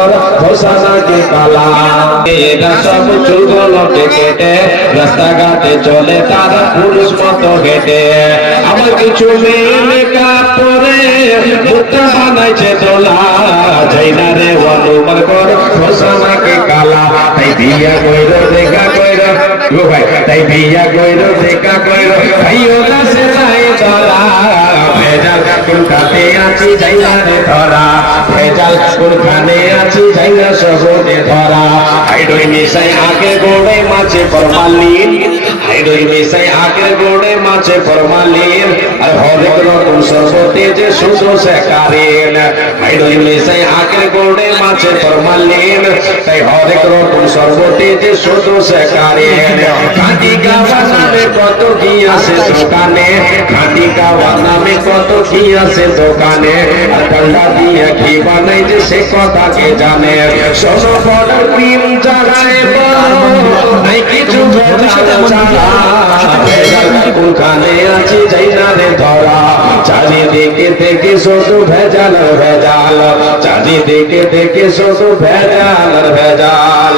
কর হোসানা কে কালা এরা সব চুলগুলো কেটে রাস্তাঘাটে চলে তারা পুরুষ মতো হেঁটে আমার কিছু মেয়ে মেকআপ করে মুখটা বানাইছে দোলা যাই না রে অনুমান কর হোসানা কে কালা তাই বিয়া কইর দেখা কইর গো ভাই তাই বিয়া কইর দেখা কইর ভাইও না সে নাই ধরা ভেজাল কোন খাতে আছি যাই না রে ধরা ভেজাল কোন খানে আছি যাই না সহজে ধরা হাইডই মিশাই আগে গোড়ে মাছে ফরমালিন হাইডই মিশাই আগে গোড়ে মাছে ফরমালিন আর হরেক রকম সরবতে যে শুধু শেখারেন হাইডই মিশাই আগে গোড়ে মাছে ফরমালিন তাই হরেক রকম সরবতে যে শুধু শেখারেন খাঁটি গাওয়া নামে কত কি আছে দোকানে খাঁটি গাওয়া নামে কত কি আছে দোকানে আর ডালডা দিয়ে ঘি বানাই যে সে কথা কে জানে সোনো পাউডার ক্রিম জাগায় বলো নাই কিছু কোনখানে আছি যাই না রে ধরা চারিদিকে দেখে শুধু ভেজাল ভেজাল চারিদিকে দেখে শুধু ভেজাল ভেজাল।